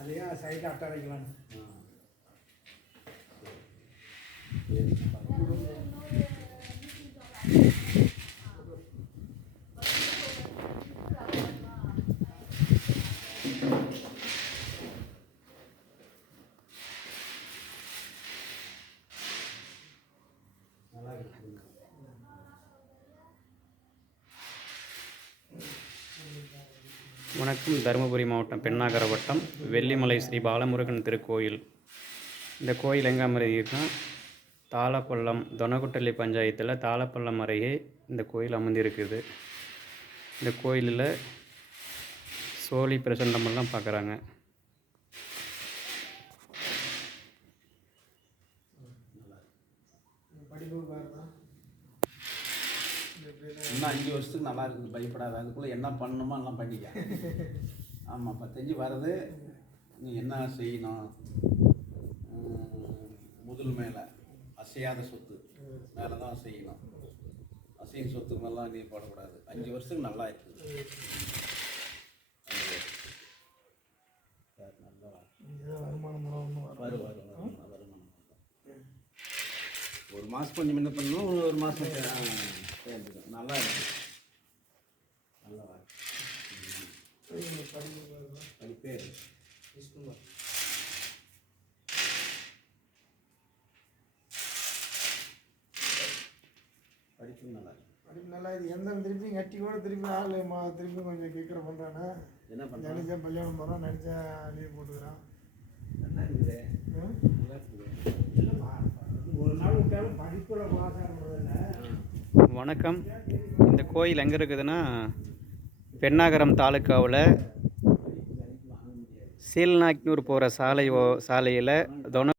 அதையா சைடில் அட்டை வைக்கலாம். வணக்கம். தருமபுரி மாவட்டம் பெண்ணாகர வட்டம் வெள்ளிமலை ஸ்ரீ பாலமுருகன் திருக்கோயில். இந்த கோயில் எங்கே அமைதிருக்குன்னா தாளப்பள்ளம் தொனகுட்டள்ளி பஞ்சாயத்தில் தாளப்பள்ளம் அருகே இந்த கோயில் அமைந்திருக்குது. இந்த கோயிலில் சோழி பிரசண்டமெல்லாம் பார்க்குறாங்க. இன்னும் 5 வருஷத்துக்கு நல்லா இருக்குது, பயப்படாது. அதுக்குள்ளே என்ன பண்ணணுமோ எல்லாம் பண்ணிக்க. ஆமாம், இப்போ தெரிஞ்சு வர்றது நீ என்ன செய்யணும். முதல் மேலே அசையாத சொத்து மேலே தான் செய்யணும். அசையும் சொத்து மேலாம் நீ போடக்கூடாது. 5 வருஷத்துக்கு நல்லா இருக்குது. வருமானம் ஒரு மாதம் கொஞ்சம் முன்ன பண்ணணும், ஒரு மாதம் சேர்ந்துடும். நல்லா இருக்கு. நல்லா அது பேர் விஷ்ணுமார். படிப்பு நல்லா இருக்கு. படிப்பு நல்லா இது எந்த திருப்பி கட்டி கூட திருப்பி ஆள் திருப்பி கொஞ்சம் கேட்குற பண்ணுறானே. என்ன பண்ணுறேன்? நினச்சா கல்யாணம் போகிறான், நினச்சா லீவ் போட்டுக்கிறான். நல்லா இருக்குது. நல்லா இருக்குது. ஒரு நாள் விட்டாலும் படிப்புல பாசம். வணக்கம். இந்த கோயில் எங்கே இருக்குதுன்னா பெண்ணாகரம் தாலுக்காவில் சீல்நாக்னூர் போகிற சாலையில்